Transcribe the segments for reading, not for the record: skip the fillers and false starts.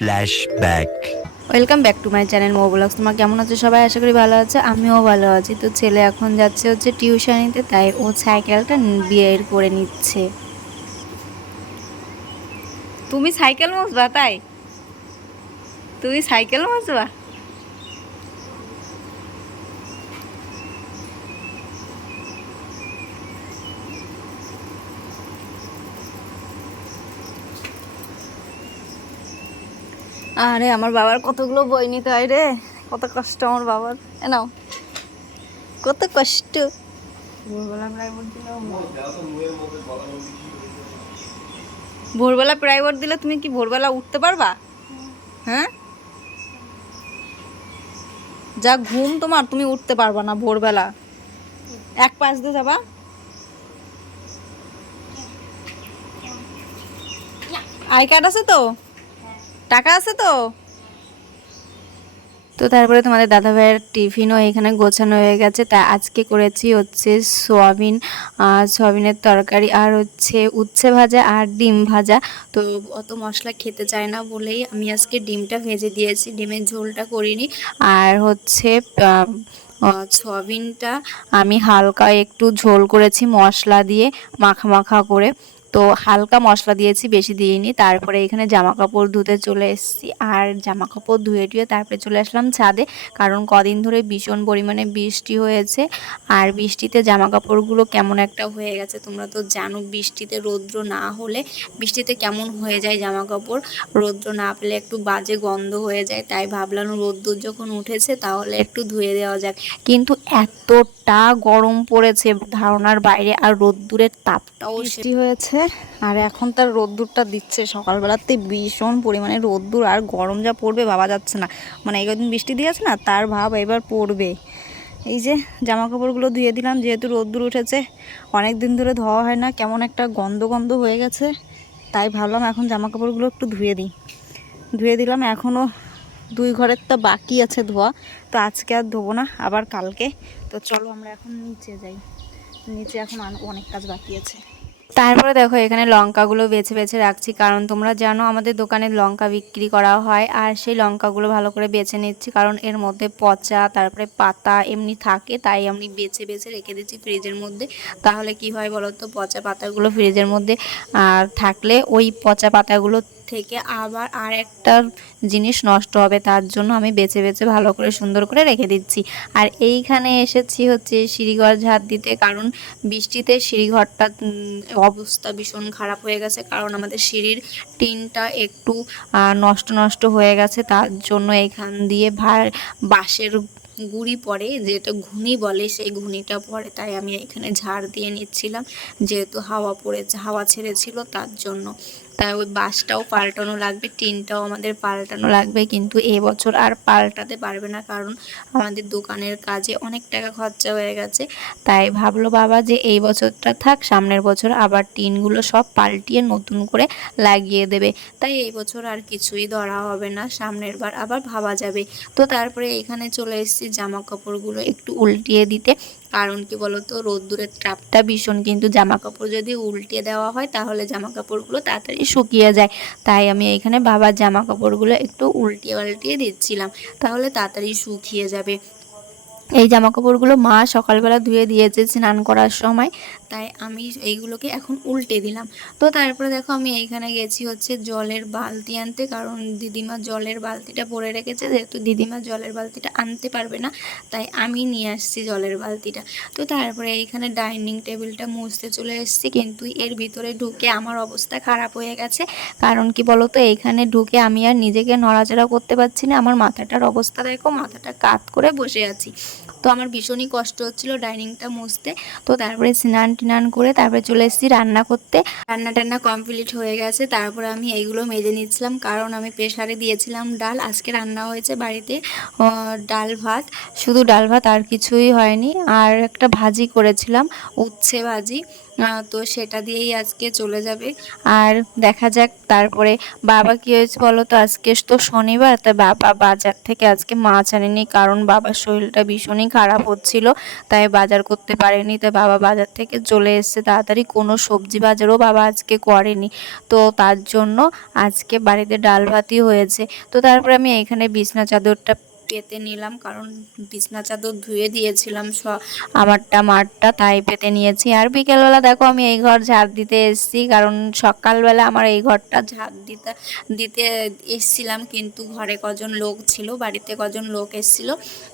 Flashback. Welcome back to my channel Mo Vlogs. তোমরা কেমন আছো সবাই? আশা করি ভালো আছে, আমিও ভালো আছি। তো ছেলে এখন যাচ্ছে টিউশনিতে, তাই ও সাইকেলটা বের করে নিচ্ছে। তুমি সাইকেল মজবা? তাই তুমি সাইকেল মজবা? আরে আমার বাবার কতগুলো বই নিতে হয় রে, কত কষ্ট আমার বাবার। নাও, কত কষ্ট। ভোরবেলা প্রাইভেট দিলে তুমি কি ভোরবেলা উঠতে পারবা? হ্যাঁ, যা ঘুম তোমার, তুমি উঠতে পারবা না ভোরবেলা। এক পাশ দিয়ে যাবা। আই কার্ড আছে তো? টাকা আছে তো? তো তারপরে তোমাদের দাদা ভাইয়ের টিফিনও এখানে গোছানো হয়ে গেছে। তা আজকে করেছি সোয়াবিন, সোয়াবিনের তরকারি, আর উচ্ছে ভাজা আর ডিম ভাজা। তো অত মশলা খেতে চায় না বলেই আমি আজকে ডিমটা ভেজে দিয়েছি, ডিমের ঝোলটা করিনি। আর সয়াবিনটা আমি হালকা একটু ঝোল করেছি মশলা দিয়ে, মাখা মাখা করে। তো হালকা মশলা দিয়েছি, বেশি দিইনি। তারপরে এখানে জামা কাপড় ধুতে চলে এসেছি, আর জামা কাপড় ধুয়ে টুয়ে তারপরে চলে আসলাম ছাদে, কারণ কদিন ধরে ভীষণ পরিমাণে বৃষ্টি হয়েছে। আর বৃষ্টিতে জামা কাপড়গুলো কেমন একটা হয়ে গেছে, তোমরা তো জানো বৃষ্টিতে রৌদ্র না হলে বৃষ্টিতে কেমন হয়ে যায় জামা কাপড়, রৌদ্র না পেলে একটু বাজে গন্ধ হয়ে যায়। তাই ভাবলাম রৌদ্র যখন উঠেছে তাহলে একটু ধুয়ে দেওয়া যাক, কিন্তু এতটা গরম পড়েছে ধারণার বাইরে, আর রোদ্দুরের তাপটাও বৃষ্টি হয়েছে। আর এখন তার রোদ্দুরটা দিচ্ছে, সকালবেলাতে ভীষণ পরিমাণে রোদ্দুর, আর গরম যা পড়বে ভাবা যাচ্ছে না। মানে এই কদিন বৃষ্টি দিয়েছে না, তার ভাব এবার পড়বে। এই যে জামা কাপড়গুলো ধুয়ে দিলাম, যেহেতু রোদ্দুর উঠেছে, অনেক দিন ধরে ধোয়া হয় না, কেমন একটা গন্ধ গন্ধ হয়ে গেছে। তাই ভাবলাম এখন জামা কাপড়গুলো একটু ধুয়ে দিই। ধুয়ে দিলাম, এখনও 2 ঘরের তো বাকি আছে ধোয়া। তো আজকে আর ধোবো না, আবার কালকে। তো চলো আমরা এখন নিচে যাই, নিচে এখন অনেক কাজ বাকি আছে। তারপরে দেখো এখানে লঙ্কাগুলো বেছে বেছে রাখছি, কারণ তোমরা জানো আমাদের দোকানে লঙ্কা বিক্রি করা হয়, আর সেই লঙ্কাগুলো ভালো করে বেছে নিচ্ছি, কারণ এর মধ্যে পচা তারপরে পাতা এমনি থাকে, তাই আমি বেছে বেছে রেখে দিচ্ছি ফ্রিজের মধ্যে। তাহলে কি হয় বলো তো, পচা পাতাগুলো ফ্রিজের মধ্যে থাকলে ওই পচা পাতাগুলো থেকে আবার আর একটা জিনিস নষ্ট হবে, তার জন্য আমি বেছে বেছে ভালো করে সুন্দর করে রেখে দিচ্ছি। আর এইখানে এসেছি সিঁড়িঘর ঝাড় দিতে, কারণ বৃষ্টিতে সিঁড়িঘরটা অবস্থা ভীষণ খারাপ হয়ে গেছে, কারণ আমাদের সিঁড়ির টিনটা একটু নষ্ট নষ্ট হয়ে গেছে, তার জন্য এখান দিয়ে বাঁশের গুঁড়ি পড়ে, যেটা ঘুনি বলে, সেই ঘুনিটা পড়ে। তাই আমি এখানে ঝাড় দিয়ে নিচ্ছিলাম, যেহেতু হাওয়া ছেড়েছিল তার জন্য। তাই ওই বাঁশটাও পাল্টানো লাগবে, টিনটাও আমাদের পাল্টানো লাগবে, কিন্তু এবছর আর পাল্টাতে পারবে না, কারণ আমাদের দোকানের কাজে অনেক টাকা খরচা হয়ে গেছে। তাই ভাবলো বাবা যে এই বছরটা থাক, সামনের বছর আবার টিনগুলো সব পাল্টিয়ে নতুন করে লাগিয়ে দেবে। তাই এই বছর আর কিছুই ধরা হবে না, সামনের বার আবার ভাবা যাবে। তো তারপরে এখানে চলে এসেছি জামা কাপড়গুলো একটু উল্টিয়ে দিতে, কারণ কি বলতো, রোদ্দুরের তাপটা ভীষণ, কিন্তু জামা কাপড় যদি উল্টিয়ে দেওয়া হয় তাহলে জামা কাপড়গুলো তাড়াতাড়ি শুকিয়ে যায়। তাই আমি এখানে বাবার জামা কাপড়গুলো একটু উল্টিয়ে পাল্টিয়ে দিচ্ছিলাম, তাহলে তাড়াতাড়ি শুকিয়ে যাবে। এই জামা কাপড়গুলো মা সকালবেলা ধুয়ে দিয়েছে স্নান করার সময়, তাই আমি এইগুলোকে এখন উল্টে দিলাম। তো তারপরে দেখো আমি এইখানে গেছি জলের বালতি আনতে, কারণ দিদিমা জলের বালতিটা পরে রেখেছে, যেহেতু দিদিমা জলের বালতিটা আনতে পারবে না, তাই আমি নিয়ে আসছি জলের বালতিটা। তো তারপরে এইখানে ডাইনিং টেবিলটা মুছতে চলে এসেছি, কিন্তু এর ভিতরে ঢুকে আমার অবস্থা খারাপ হয়ে গেছে। কারণ কি বলতো, এইখানে ঢুকে আমি আর নিজেকে নড়াচড়া করতে পারছি না, আমার মাথাটার অবস্থা দেখো, মাথাটা কাত করে বসে আছি। তো আমার ভীষণই কষ্ট হচ্ছিল ডাইনিংটা মুছতে। তো তারপরে স্নান টিনান করে তারপরে চলে এসেছি রান্না করতে। রান্না টান্না কমপ্লিট হয়ে গেছে, তারপরে আমি এইগুলো মেজে নিচ্ছিলাম, কারণ আমি প্রেসারে দিয়েছিলাম ডাল। আজকে রান্না হয়েছে বাড়িতে ডাল ভাত, শুধু ডাল ভাত, আর কিছুই হয়নি। আর একটা ভাজি করেছিলাম, উচ্ছে ভাজি, তো সেটা দিয়েই আজকে চলে যাবে। আর দেখা যাক তারপরে বাবা কি হয়েছে বলো তো, আজকে তো শনিবার, তাই বাবা বাজার থেকে আজকে মাছ আনেনি, কারণ বাবার শরীরটা ভীষণই খারাপ হচ্ছিল, তাই বাজার করতে পারেনি। তাই বাবা বাজার থেকে চলে এসেছে তাড়াতাড়ি, কোনো সবজি বাজারও বাবা আজকে করেনি। তো তার জন্য আজকে বাড়িতে ডাল ভাতই হয়েছে। তো তারপরে আমি এখানে বিছনা চাদরটা পেতে নিলাম, কারণ বিছনা চাদর ধুয়ে দিয়েছিলাম আমারটা মারটা, তাই পেতে নিয়েছি। আর বিকেলবেলা দেখো আমি এই ঘর ঝাড় দিতে এসেছি, কারণ সকালবেলা আমার এই ঘরটা ঝাড় দিতে দিতে এসছিলাম, কিন্তু ঘরে কজন লোক ছিল, বাড়িতে কজন লোক এসেছিল,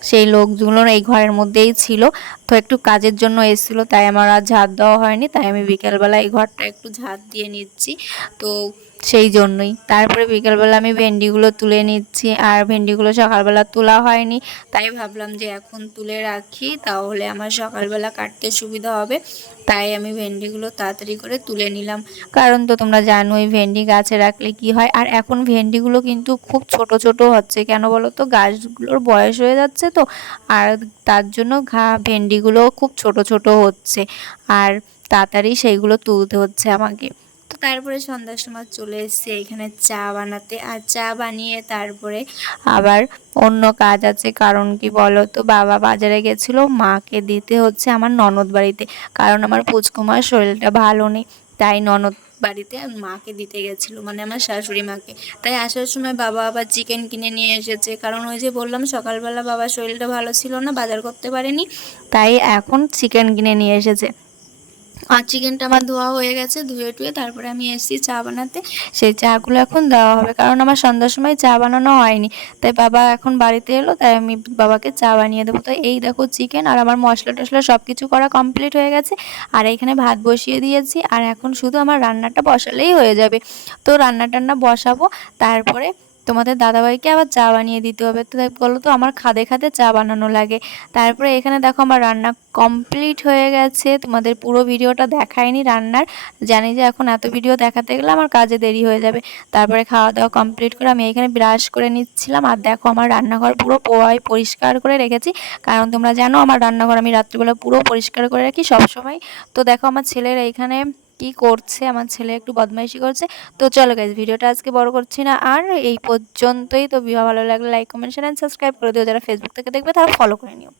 সেই লোকগুলো এই ঘরের মধ্যেই ছিল। তো একটু কাজের জন্য এসেছিলো, তাই আমার আর ঝাড় দেওয়া হয়নি, তাই আমি বিকেলবেলা এই ঘরটা একটু ঝাড় দিয়ে নিচ্ছি। তো সেই জন্যই তারপরে বিকেলবেলা আমি ভেন্ডিগুলো তুলে নিচ্ছি, আর ভেন্ডিগুলো সকালবেলা তোলা হয়নি, তাই ভাবলাম যে এখন তুলে রাখি, তাহলে আমার সকালবেলা কাটতে সুবিধা হবে। তাই আমি ভেন্ডিগুলো তাড়াতাড়ি করে তুলে নিলাম, কারণ তো তোমরা জানোই ভেন্ডি গাছে রাখলে কি হয়। আর এখন ভেন্ডিগুলো কিন্তু খুব ছোট ছোট হচ্ছে, কেন বলো তো, গাছগুলোর বয়স হয়ে যাচ্ছে তো, আর তার জন্য ভেন্ডিগুলো খুব ছোট ছোট হচ্ছে, আর তাড়াতাড়ি সেইগুলো তুলতে হচ্ছে আমাকে। তো তারপরে সন্ধ্যার সময় চলে এসেছি এখানে চা বানাতে, আর চা বানিয়ে তারপরে আবার অন্য কাজ আছে, কারণ কি বলো তো, বাবা বাজারে গেছিলো, মাকে দিতে হচ্ছে আমার ননদ বাড়িতে, কারণ আমার পুচকুমার শরীরটা ভালো নেই, তাই ননদ বাড়িতে মাকে দিতে গেছিলো, মানে আমার শাশুড়ি মাকে। তাই আসার সময় বাবা আবার চিকেন কিনে নিয়ে এসেছে, কারণ ওই যে বললাম সকালবেলা বাবার শরীরটা ভালো ছিল না, বাজার করতে পারেনি, তাই এখন চিকেন কিনে নিয়ে এসেছে। আর চিকেনটা আমার ধোয়া হয়ে গেছে, ধুয়ে টুয়ে তারপরে আমি এসেছি চা বানাতে, সেই চাগুলো এখন দেওয়া হবে, কারণ আমার সন্ধ্যার সময় চা বানানো হয়নি, তাই বাবা এখন বাড়িতে এলো, তাই আমি বাবাকে চা বানিয়ে দেবো। তো এই দেখো চিকেন আর আমার মশলা টশলা সব কিছু করা কমপ্লিট হয়ে গেছে, আর এখানে ভাত বসিয়ে দিয়েছি, আর এখন শুধু আমার রান্নাটা বসালেই হয়ে যাবে। তো রান্না টান্না বসাবো, তারপরে তোমাদের দাদাভাইকে আবার চা বানিয়ে দিতে হবে। তো তাই বলো তো, আমার খাদে খাদে চা বানানো লাগে। তারপরে এখানে দেখো আমার রান্না কমপ্লিট হয়ে গেছে, তোমাদের পুরো ভিডিওটা দেখায়নি রান্নার, জানি যে এখন এত ভিডিও দেখাতে গেলে আমার কাজে দেরি হয়ে যাবে। তারপরে খাওয়া দাওয়া কমপ্লিট করে আমি এখানে ব্রাশ করে নিচ্ছিলাম, আর দেখো আমার রান্নাঘর পুরো পোয়াই পরিষ্কার করে রেখেছি, কারণ তোমরা জানো আমার রান্নাঘর আমি রাত্রিবেলা পুরো পরিষ্কার করে রাখি সব সময়। তো দেখো আমার ছেলের এইখানে কি করছে, আমার ছেলে একটু বদমাইশি করছে। তো চলো গাইজ, ভিডিওটা আজকে বড় করছি না, আর এই পর্যন্তই। তো ভালো লাগলে like comment share and subscribe করে দিও, যারা ফেসবুক থেকে দেখবে তারা ফলো করে নিও।